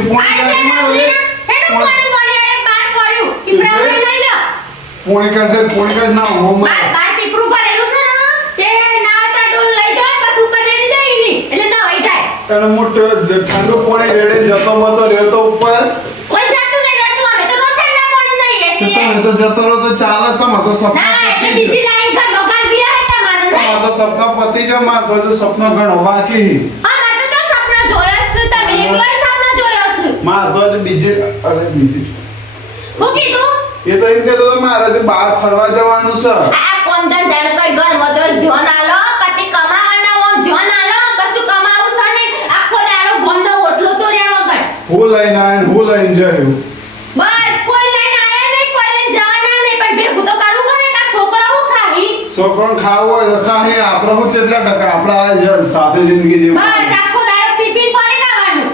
તે પોણી કરે મારે એનો પોણી આ બાર પડ્યું પીપળા હોય નહીં લે પોણી કરે ના હો બાર પીપળું ભરેલું છે ને તે ના તો ડોલ લઈ જાવ પછી ઉપર રેડી જાય ની એટલે ના હોય જાય અને મોટો ઠંડો પાણી રેડે જતો બતો રહ્યો તો ઉપર કોઈ જાતું નહીં રહેતું અમે તો રોજ ઠંડા પાણી નહીં એસી તમે તો જતો રહો તો ચાલે તમે તો સપના ના એટલે બીજી લાઈન ઘર મકાન બી હે તમારું નહીં તો સપના પતિ જો માર તો સપના ઘણો બાકી હા માટે તો સપના જોયા છે તમે એકલો સપના જોયા છે માર તો બીજી અરે બીજી હું કીધું એ તો એમ કહેતો તો મારે તો બહાર ફરવા જવાનું છે આ કોમ ધંધાનું કઈ ઘર મધો ધ્યાન આલો પતિ કમાવાના ઓમ ધ્યાન આલો કશું કમાવું છે ને આખો દારો ગોંધો ઓટલો તો રહ્યા વગર હું લઈને આવીને હું લઈને જયું બસ કોઈ લઈને આયા નહીં કોઈ લઈને જવાના નહીં પણ ભેગું તો કરવું પડે કે છોકરા હું ખાહી છોકરાને ખાવું હોય તો ખાહી આપણે હું કેટલા ટકા આપણા સાથે જિંદગી જીવવી બસ આખો દારો પીપીન પડી રહેવાનું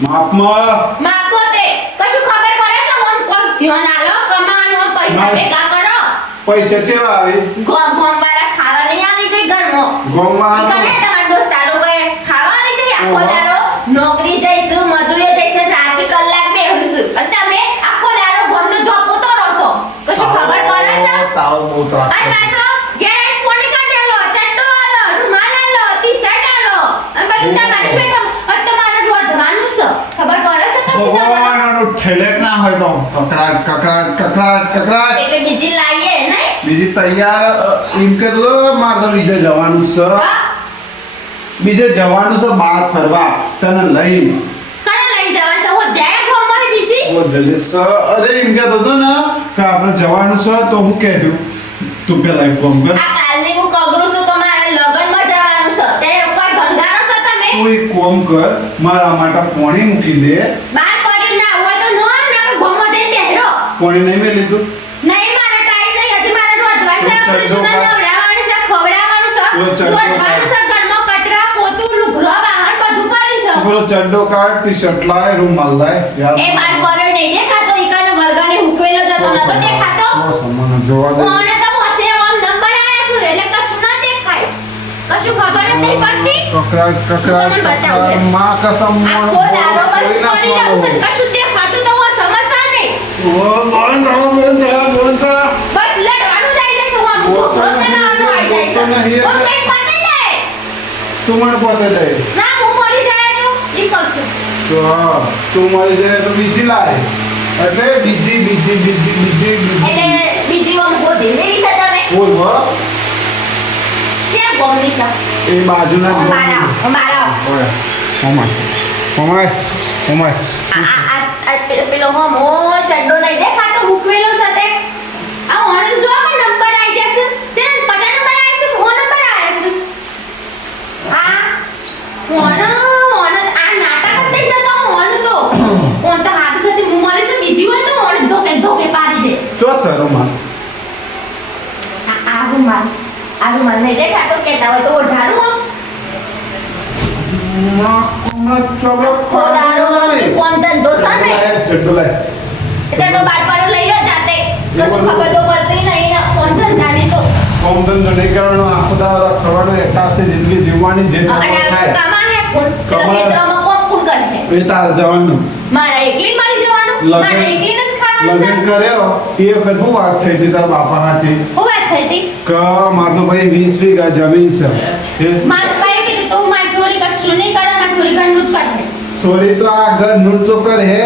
માપમાં માપો તે કશું ખબર પડે તો ઓમ કોઈ ધ્યાન આલો કમાવાનું પૈસા ભેગા કરો પૈસા કેવા આવે ગોમ વાળા ખાવા નહીં આવી જાય ઘરમાં ગોમાં કને તમાર દોસ્તારો કોઈ ખાવા આવી જાય આખો દારો નોકરી જઈશું મજૂરી જઈશું રાતે કલાક બેહીશું અને તમે આખો દારો ગોમનો જોબ પોતો રહો કશું ખબર પડે છે તારો બહુ ત્રાસ અને પાછો ઘેર પોણી કાઢેલો ચટ્ટો આલો રૂમાલ આલો ટી-શર્ટ આલો અને બધું તમારે બેઠો અને તમારે રોધવાનું છે ખબર પડે છે કશું તમને ભગવાનનો ઠેલેક ના હોય તો કકરાટ એટલે બીજી લાવીએ નહીં બીજી તૈયાર એમ કરલો મારે તો બીજે જવાનું છે હા બીજે જવાનું છે બહાર ફરવા તને લઈને કને લઈ જવા તો હું જાય ગોમમાં બીજી ઓ જલેસ અરે એમ કહેતો હતો ને કે આપણે જવાનું છે તો હું કહેતું તું પેલા એક કામ કર આ કાલની હું કગરું છું કે મારે લગનમાં જવાનું છે તે કોઈ ગંગારો છો તમે તું એક કામ કર મારા માટે પાણી મૂકી દે બાર પડ્યું ના હોય તો નો ના કે ગોમમાં જઈને બેહરો પાણી નહીં મેં લીધું નહીં મારા ટાઈમ નહીં હજી મારે રોધવા છે તો ચડ્ડો કૃષ્ણ નવરાવાનું છે ખવડાવવાનું છે તો ચડ્ડો રોધવાનું છે ઘરમાં કચરા પોતું લુગડો વાહણ બધું પડ્યું છે પેલો ચડ્ડો કાઢ ટી-શર્ટ લાય રૂમાલ લાય યાર એ બાર પડ્યો નહીં દેખાતો ઈકાનો વર્ગને હુકવેલો જતો નતો દેખાતો મને જોવા દે કોણે તો મોસે ઓમ નંબર આયા છે એટલે કશું ના દેખાય કશું ખબર જ નહીં પડતી કકરાટ માં કસમ આખો દાડો બસ પડી રહ્યું છે કશું દેખાતું તો હું સમસ્યા નહીં બસ લડવાનું જાય છે હું આમ છોકરો બનાવવાનું આવી જાય છે હું કઈ પતે જાય તું મને પતે દે ના હું મરી જાય તો ઈ કહું છું તો તું મરી જાય તો બીજી લાય એટલે બીજી એટલે બીજી ઓમ ગોધી મેલી છે તમે બોલ હો ક્યાં ગોમની છે એ બાજુના અમારા ઓય ઓમાય આ પેલો હોમ ઓ ચડ્ડો નહીં દેખાતો હુકવેલો છે તે આ ઓણન જો કે નંબર આવી જશે તે 50 નંબર આવી છે ફોન નંબર આવ્યો છે આ ઓણ આ નાટક જ નહીં જતો ઓણ તો હાથ સાથે મું મળી છે બીજી હોય તો ઓણ ધોકે પાડી દે ચો સરોમાં આ રૂમાલ નહીં દેખાતો કેતા હોય તો ઓઢારું ખોદારો કોણ ધંધો સામે ચડ્ડો લાય ચડો બાર પાડો લઈ લો જાતે કશું ખબર તો પડતી નહીં ને કોણ ધંધાની તો કોમ ધંધો નહીં કરવાનો આખો દાડો રખડવાનો એટલાથી જિંદગી જીવવાની જે અને થાય કમા હે કોણ મિત્રમાં કોણ કોણ કરે એ તાર જવાનું મારા એકલી મળી જવાનું મારા એકલી જ ખાવાનું લગ્ન કર્યો એ વખત હું વાત થઈ હતી તારા બાપા હાથે હું વાત થઈ હતી કે મારનો ભાઈ 20 વીઘા જમીન છે મારા ભાઈ કીધું તું મારી છોરી કશું નહીં કરે મારી છોરી ઘરનું જ કરે સોરી તો આ ઘર નું તો કર હે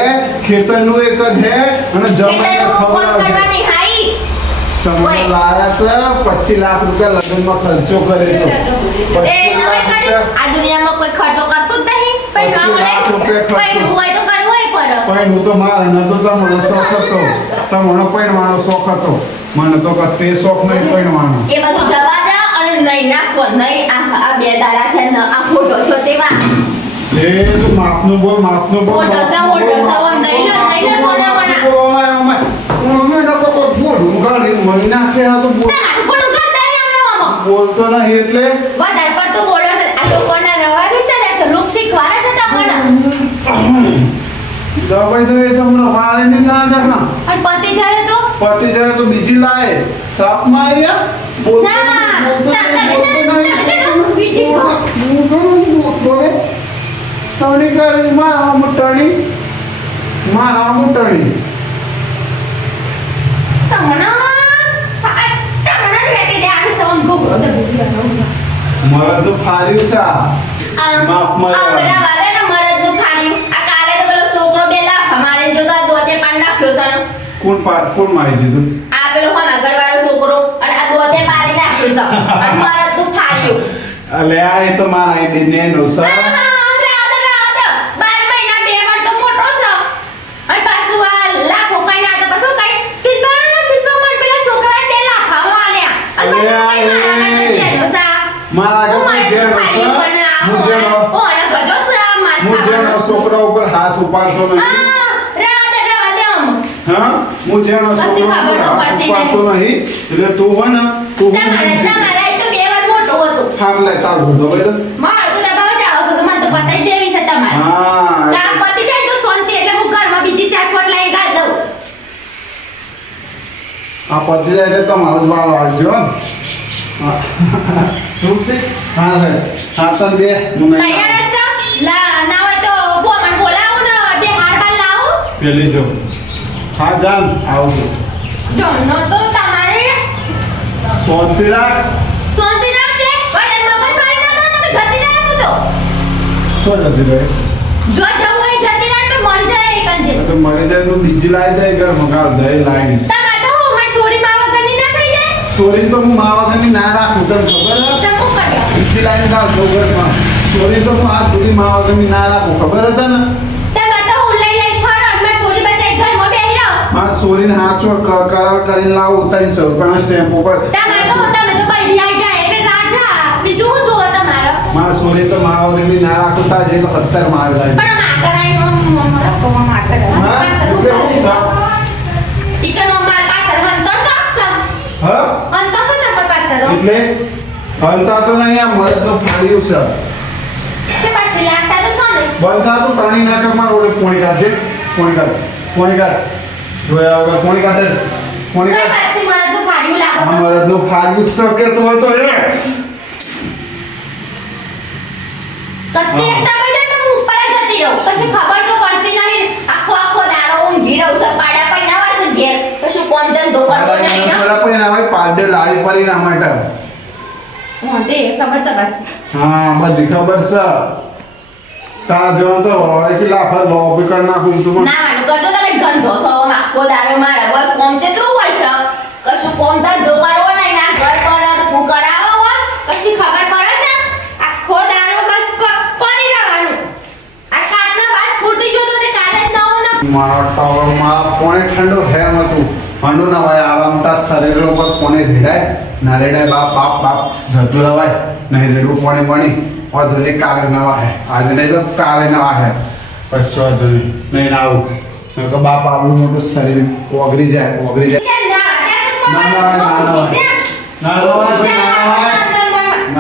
ખેતરનું એ કર હે અને જમીન કોણ ખબર કરવાની હાઈ તમે લાયા તો 25 લાખ રૂપિયા લગ્નમાં ખર્ચો કરેલો એ નવે કરી આ દુનિયામાં કોઈ ખર્ચો કરતું જ નહીં પણ 25 લાખ રૂપિયા ખર્ચો. પણ હોય તો કરવો પડે પણ હું તો મારે નતો તમને શોખ હતો તમને પૈણવાનો શોખ હતો મને તો તે શોખ નહીં પૈણવાનો એ બધું જવા દે અને નહીં નાખો નહીં આ બે દાડા છે ને આ ફોટો છો તેવા એ તો માપનું બોલ ફોટો છે નહીં ને સોના બના ઓમે તો બોલ ગાડી મને નાખે આ તો બોલ તારું ફોટો કર દે આમનો બોલતો નહીં એટલે વધારે પડતો બોલો છે આ લોકોને રવાનું ચડે છે લોક શીખવાડે છે તમને દવાઈ તો એ તમને વારે નહીં ના જાના અને પતિ જાય તો પતિ જાય તો બીજી લાય સાપ માર્યા બોલતો બીજી બોલે તણી કરી માં મટણી મારા મોટણી તમને તમને બેટી દે આને સોન ગોબરો દે મરદ તો ફાર્યું છે માપ મારે. આવડા વાલે ને મરદનું ફાડ્યું. આ કાલે તો પેલો છોકરો બેલા અમારે જોતા દોતે પાડ નાખ્યો છે ને. કોણ મારી દીધું? આ પેલો કોણ આગળવાળો છોકરો અને આ દોતે પાડી નાખ્યો છે અને મરદનું ફાડ્યું. અલે આ એ તો મારા આઈડી ને નો સર. રાધા. 12 મહિના 2 વર્ષ તો મોટો છે. અને પાછું આ લાખો કઈ ના તો પાછું કઈ શિલ્પા પણ પેલા છોકરાએ 2 લાખ આલ્યા. અને પાછું કઈ મારા માટે જેનો છે. મારા આગળ જેનો છે. હું જેનો છોકરા ઉપર હાથ ઉપાડતો નથી. હા હું જેનો કશી છોકરા ખબર ઉપર તો હાથ પડતી ઉપાડતો નહીં એટલે તું હોય ને તું હાર લે તાર ભૂલો ભાઈ હા આ પતી જાય છે તમારો જ વારો આવજો ને. હા. તું છે હા રે હા તન બે હું નહીં પેલી જો હા જાન આવું છું શાંતિ રાખ તો જતી રહે જો જવું હોય જતી રાત તો મળી જાય એક અંજે તો મળી જાય તો બીજી લાઈ જાય ઘર મગાવ દે લાઈન તમાર તો હું મારી ચોરી માં વગરની ના થઈ જાય સોરી તો હું મારા વગરની ના રાખું તને ખબર હે? ચમુ કરજો બીજી લાઈન ગાવ જો ઘરમાં સોરી તો હું આ સુધી મારા વગરની ના રાખું ખબર હતા ને તમાર તો હું લઈ ફરો અને મારી ચોરી બચાઈ ઘરમાં બેહી રહો મારા સોરીને હાચો કરાર કરીને લાવું 300 રૂપિયાના સ્ટેમ્પ ઉપર તમે તો બૈરી આઈ જાય એટલે રાજા બીજું હું જોવો તમારો મારા સોરી તો મારા વગરની ના રાખું તા જે તો 70 માં આવી પણ માકરાઈ નો મમરા કોમા માકરા હા એટલે હું સા ઈકનો માર પાછળ હંતો સાક્ષમ હા હંતો છે નંબર પાછળ એટલે હંતા તો નહીં આ મરદનો ફાડ્યું છે તે પાછી લાગતા તો સોને બંધા તો પ્રાણી ના કર મારો ઓલે પોણી કાઢજે પોણી કાઢ જોયા વગર પોણી કાઢે પોણી કઈ કાઢ પાછી મારે તો ફાડ્યું લાગો આ મરદનો ફાડ્યું શકે તો હોય તો એ કત્તી એકતા પડે તો હું ઉપર જ જતી રહું પછી ખબર તો પડતી નહીં આખો દારો ઊંઘી રહું છે પાડા પૈનાવા છે ઘેર પછી કોણ ધંધો કરવો નહીં ને થોડા કોઈ ના હોય પાડે લાવી પડી ના માટે હું તે ખબર છે બસ હા બધી ખબર છે તાર જો તો હોય કે લાફા લો બી કર નાખું તું ના માનું કરજો તમે ગંધો છો આખો દારો મારા હોય કોમ કેટલું હોય છે કશું કોમ ધંધો કરવો નહીં ના ઘર પર હું કરાવો હોય કશી ખબર પડે છે આખો દારો બસ પડી રહેવાનું આ કાટના બાદ ફૂટી ગયો તો તે કાલે જ નવો ને મારો ટાવર મારા પોણે ઠંડો હેમ હતું ઠંડો ના હોય આરામતા શરીર ઉપર પોણે રેડાય ના રેડાય બાપ જતું રવાય નહીં રેડવું પોણે બની વધુ કાલે નવા હે આજે નહીં તો કાલે નવા હે પછી વધુ નહીં આવું તો બાપ આપણું મોટું શરીર ઓગરી જાય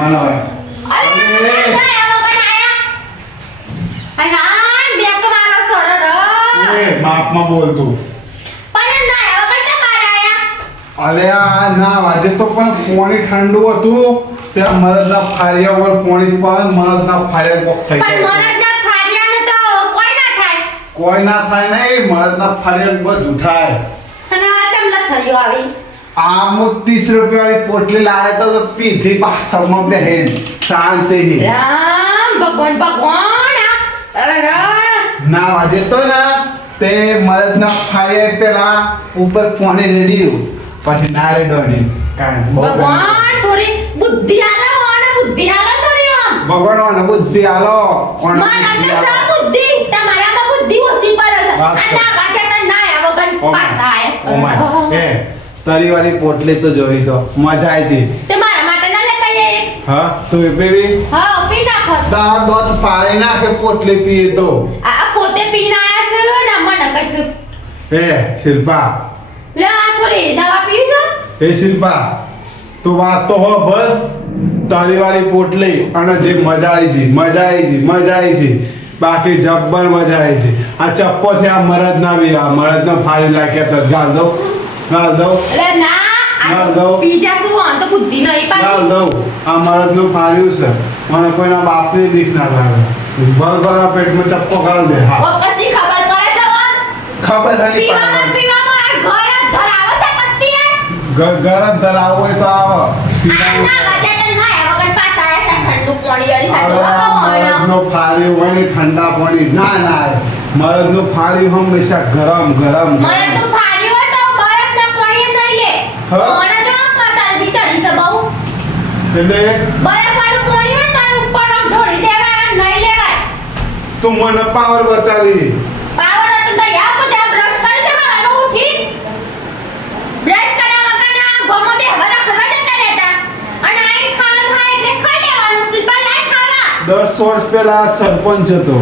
ના હોય માપમાં બોલતું અલે આ ના વાજે તો પણ પોણી ઠંડુ હતું ત્યાં મરદના ફારિયા પર પોણી પણ મરદના ફારિયા કોક થઈ જાય કોઈ ના થાય નહીં મરદના ફારિયા બધું થાય આમ 30 રૂપિયા વાળી પોટલી લાવે તો પીધી પાથરમાં બેહેન શાંતિથી ના વાજે તો ના તે મરદના ફારિયા પેલા ઉપર પોણી રેડ્યું પછી ના રેડવાની ભગવાન થોડી બુદ્ધિ આલો અને બુદ્ધિ આલો થોડી ભગવાન બુદ્ધિ આલો કોણ મારા તો સા બુદ્ધિ તમારામાં બુદ્ધિ ઓછી પડે છે ના બાજે તો ના આવો ગન પાછા આય તારી વાળી પોટલી તો જોઈ તો મજા આવી હતી તે મારા માટે ના લેતા એ હા તું એ પીવી હા પી નાખો તાર દોત પાણી નાખે પોટલી પીએ તો આ પોતે પી ના આયા છે ને મને કઈશું એ શિલ્પા લે આ થોડી દવા પીવી છે એ શિલ્પા તું વાત તો હો બસ તારી વાળી પોટલી અને જે મજા આવી છે બાકી જબ્બર મજા આવી છે આ ચપ્પો થી આ મરદ ના બી આ મરદ ના ફાડી લાગ્યા તો ગાલ દો એટલે ના ગાલ દો પીજા શું આમ તો બુદ્ધિ નહીં ગાલ પાછી દો આ મરદ નું ફાડ્યું છે મને કોઈના બાપની બીક ના લાગે બરોબર પેટમાં ચપ્પો ગાલ દે હા ઓ કશી ખબર પડે છે ખબર હની પીવામાં પીવામાં આ ઘર જ ધરાવો છે કત્તી યાર ગરમ ધરાવો હોય તો આવો આ ના વાજે તો ના વગર પાછા આયા છે ઠંડુ પાણી અડી સાચું મરદનો ફાળી હોય ને ઠંડા પાણી ના આવે મરદનો ફાળી હંમેશા ગરમ ગરમ મને તો ફાડી હોય તો બરફના પાણી નહીં લે હા? ઓના જો કતાર બિચારી છે બહુ એટલે બરફવાળું પાણી હોય તો ઉપર આમ ઢોળી દેવાય અને નહીં લેવાય તું મને પાવર બતાવી પાવર હતો તો યાર બધા બ્રશ કરી દેવાનો ઉઠી બ્રશ કર્યા વગર ગમો બે વરા ફરવા જતા રહેતા અને આઈ ખાવાનું થાય એટલે ખાઈ લેવાનું સિમ્પલ લાઈ ખાવા 10 વર્ષ પહેલા સરપંચ હતો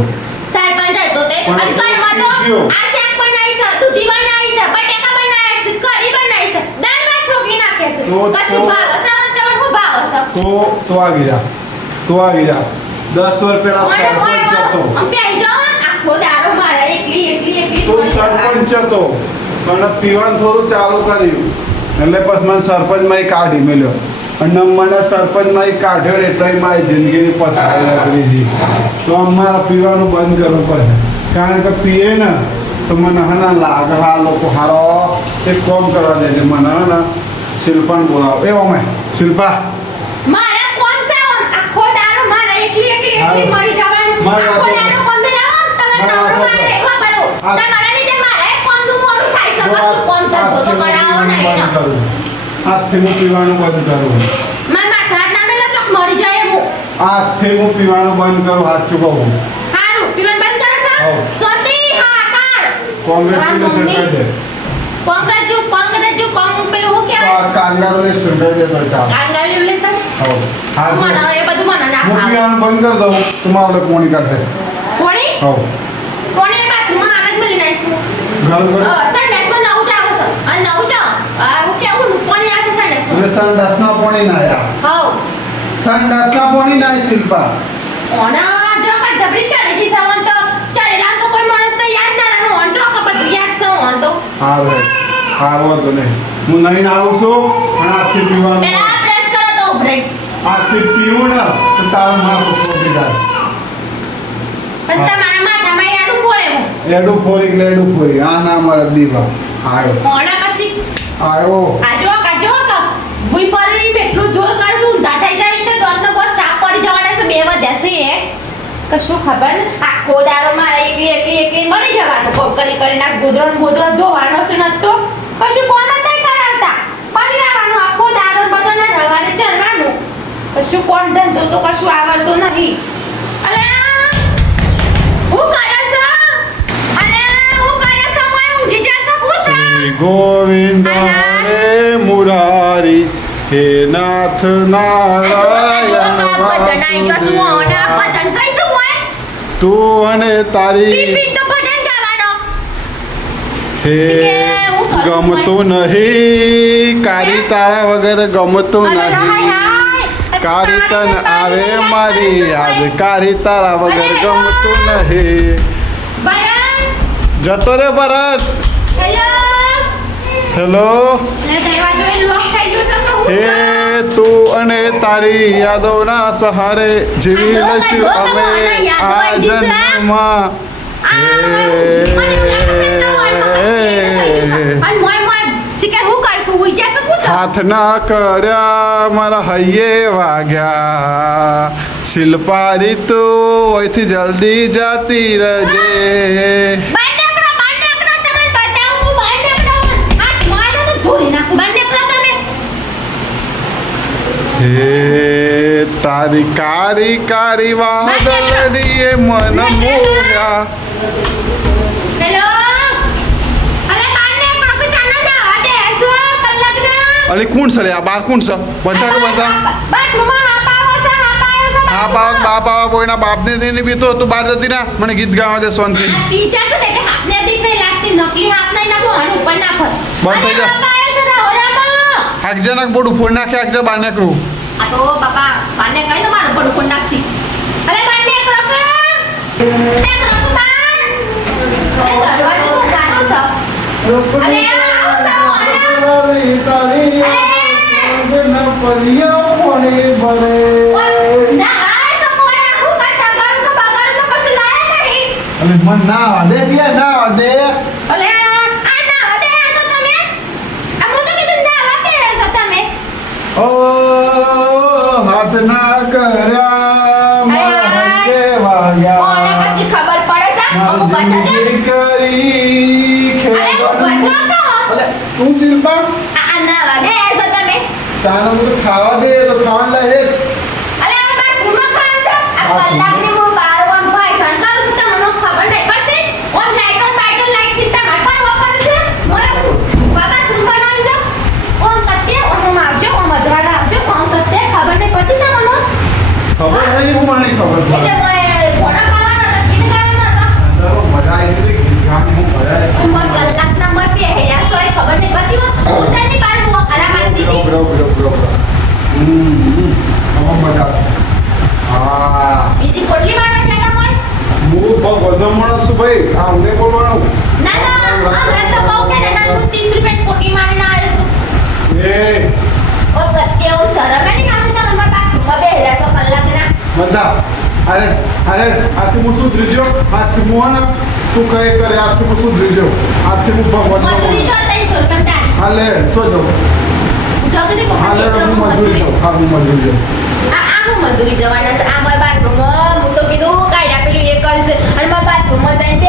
સરપંચ હતો તે પણ અને ઘરમાં તો બીજો. આ શાક બનાવી છે દૂધી બનાવી છે બટેકા બનાવી છે કરી બનાવી છે દાળ ભાત ઠોકી નાખે છે તો- કશું તો- ભાવ હશે તમને ભાવ હશે તો આવી જા 10 વર્ષ પહેલા સરપંચ હતો અમે આવી જાઓ આખો દાડો મારા એકલી તો સરપંચ હતો પણ પીવાનું થોડું ચાલુ કર્યું એટલે પછી મને સરપંચમાં કાઢી મેલ્યો અને મને સરપંચમાં કાઢ્યો ને એટલે મારી જિંદગીની પછાડી નીકળી ગઈ તો અમારે પીવાનું બંધ કરવું પડે કારણ કે પીએ ને તો મને હના લાગે હા લોકો હારો એક કોમ કરવા દે છે મને હે શિલ્પાને બોલાવો એ અમે શિલ્પા મારા કોણ છે આખો દાડો મારા એકલી મરી જવાનું મારા આખો વાત દાડો કોણ બેલાવો તમે મારા નવરો વાત મારે રહેવા કરો આ- તમારા લીધે મારે કોમનું મોરું થાય છે કશું કોમ ધંધો તો કરાવો નહીં ને આજથી હું પીવાનું બંધ કરું મારા માથા ના મેલા તો મરી જાય હું આજથી હું પીવાનું બંધ કરું સાચું કહું હારું પીવન બંધ કરો છો હોવ. સોતી હા કાર કોંગ્રેચ્યુલેશન કહી દે કોંગ્રેચુ પેલું હું કહેવાય કાંગારુલેશન કહી દે તો ચાલ કાંગાલ્યુલેશન હો મને એ બધું મને ના હું ફાવે પીવાનું બંધ કરી દઉં તો મારે પોણી કાઢે કોણી હો કોણી બાથરૂમમાં હાથ જ મળી નાખ્યું ગરમ કરી સંડેસમાં નવું જ આવે છે અને નવું જ હું કેવું કોણી આવે છે સંડેસમાં એટલે સંડાસના પોણી ના યાર હવ સંડાસના પોણી ના શિલ્પા ઓના જો કા જબરી ચડી જી સવન તો ચડેલા તો કોઈ માણસ ને યાદ ના રહેનો ઓન જો કા બધું યાદ છે ઓન તો હારું હતો ને હું નહીં આવું છું અને આજથી પીવાનું પેલા બ્રશ કરો તો બ્રેક આજથી પીવું ને તો તારું માથું ફોટી જાય પછી તમારા માથામાં યાડું ફોડે હું એડું ફોરી એટલે એડું ફોરી આ ના મારા દીવા આવ્યો ઓના કશી આવ્યો કાજો કા ભૂઈ પર એટલું જોર કરું ઊંધા થઈ જાય તો દોતનો બહુ ચાપ પડી જવાના છે બે વધ્યા છે કશું ખબર ને આખો દારો મારે એકલી મળી જવાનું કોમ કરીને ગોદરો ધોવાનો છે ન તો કશું કોમ જ નહીં કરાવતા પડી રહેવાનું આખો દારો બધાને રવાડે ચડવાનું કશું કોમ ધંધો તો કશું આવડતું નહીં અલે હું કરે છે અલે હું કરે છે મોય ઊંઘી જશે હું છે શ્રી ગોવિંદ હરે મુરારી હે નાથ નારાયણ વાસુદેવ તું અને તારી હે ગમતું નહીં કારી તારા વગર ગમતું નહીં કારી તન આવે મારી યાદ કારી તારા વગર ગમતું નહીં જતો રે ભરત હેલો હે તું અને તારી યાદોના સહારે જીવી લઈશું અમે આ જન્મમાં હાથ ના કર્યા મારા હૈયે વાગ્યા શિલ્પારી તું અહીંથી જલ્દી જતી રહેજે હે તારી કારી કારી વાદળીએ મન મોહ્યા અલી કોણ છે લે આ બાર કોણ છે બધા કે બધા હા બાપ બાપ આવા કોઈના બાપને થઈને બી તો તું બહાર જતી ના મને ગીત ગાવા દે શાંતિ બંધ થઈ જા હાકજે નાખ બોડું ફોડ નાખે હાકજે બહાર નાખરું આ તો બાપા બાને કઈ તો મારું પડું કોણ નાખી અલે બાને ક્રોક તે ક્રોક બાર અરે દરવાજો તો કાનો છે અલે મન ના વાદે કે ના વાદે અલે ઊંઘી કરી ખેડવાનું. અલે, તું શિલ્પા તારા બધું ખાવા દે તો ખાવાનું લા હેડ. ખબર નહીં હું મને ખબર પડે. અંદરો મજા આવી ગઈ ગીતગાન હું ભરાય. બ્રો. આમાં મજા આવશે. હા બીજી પોટલી મારવા જતા હોય હું બહુ વધુ માણસ છું ભાઈ. આ હું નહીં બોલવાનું. ના હમણાં તો બહુ કે દાદા હું 30 રૂપિયા પોટલી મારીને આવ્યો છું એ ઓ કત્તે હું શરમ નહીં આવતી તમને બાથરૂમમાં બેહ્યા છો કલાકના બધા અરે આથી હું સુધરી ગયો. આથી હું હે ને તું કહે કરે આથી હું સુધરી ગયો. આથી હું ભગવાન મજૂરી જો 300 રૂપિયા તારી હાલે છો જો જો કે દેખો હાલે હું મજૂરી જાઉં. હા હું મજૂરી જાઉં. આ હું મજૂરી જવાના છે આ મારા બાથરૂમમાં હું તો કીધું કાઢ્યા પેલું એ કરે છે અને મારા બાથરૂમમાં જઈને